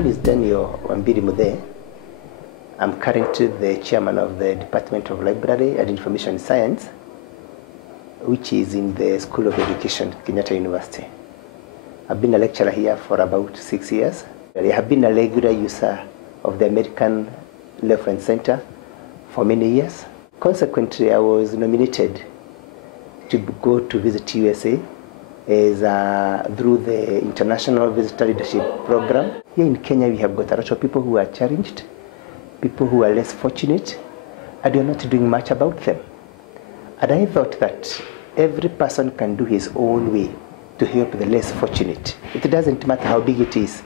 name is Daniel Wambiri Mude. I'm currently the chairman of the Department of Library and Information Science, which is in the School of Education, Kenyatta University. I've been a lecturer here for about 6 years. I have been a regular user of the American Reference Center for many years. Consequently, I was nominated to go to visit USA through the International Visitor Leadership Program. Here in Kenya, we have got a lot of people who are challenged, people who are less fortunate, and we are not doing much about them. And I thought that every person can do his own way to help the less fortunate. It doesn't matter how big it is.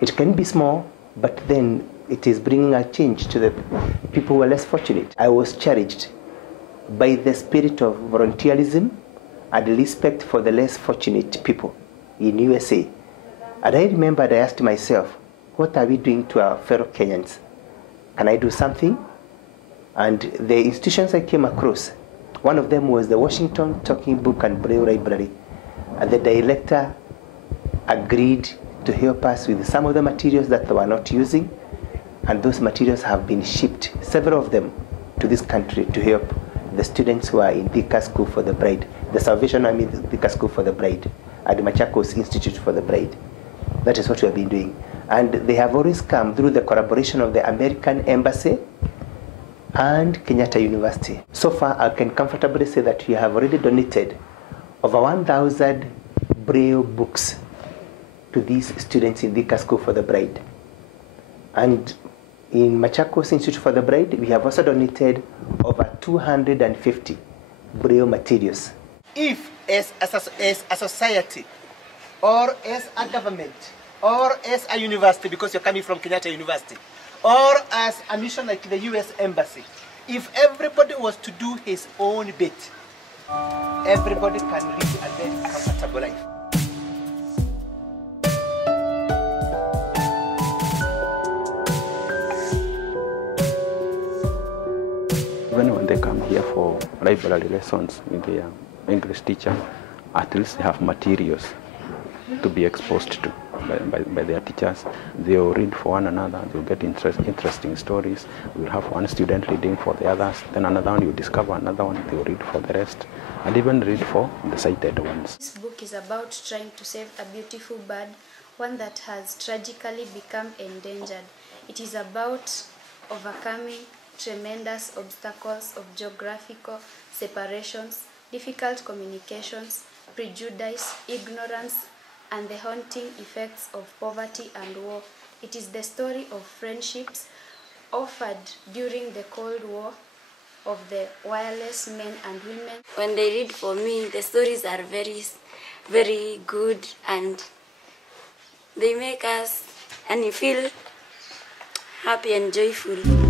It can be small, but then it is bringing a change to the people who are less fortunate. I was challenged by the spirit of volunteerism and respect for the less fortunate people in USA. And I remembered I asked myself, what are we doing to our fellow Kenyans? Can I do something? And the institutions I came across, one of them was the Washington Talking Book and Braille Library. And the director agreed to help us with some of the materials that they were not using. And those materials have been shipped, several of them, to this country to help the students who are in Thika School for the Bride, the Salvation Army Thika School for the Bride, and the Machakos Institute for the Bride. That is what we have been doing. And they have always come through the collaboration of the American Embassy and Kenyatta University. So far, I can comfortably say that we have already donated over 1,000 Braille books to these students in Thika School for the Bride. And in Machakos Institute for the Bride, we have also donated over 250 Braille materials. If as a society, or as a government, or as a university, because you're coming from Kenyatta University, or as a mission like the US Embassy, if everybody was to do his own bit, everybody can live a very comfortable life. When they come here for library lessons with their English teacher, at least they have materials to be exposed to by their teachers. They'll read for one another, they'll get interesting stories. We'll have one student reading for the others, then another one, you discover another one, they'll read for the rest, and even read for the sighted ones. This book is about trying to save a beautiful bird, one that has tragically become endangered. It is about overcoming tremendous obstacles of geographical separations, difficult communications, prejudice, ignorance, and the haunting effects of poverty and war. It is the story of friendships offered during the Cold War of the wireless men and women. When they read for me, the stories are very, very good, and they make us feel happy and joyful.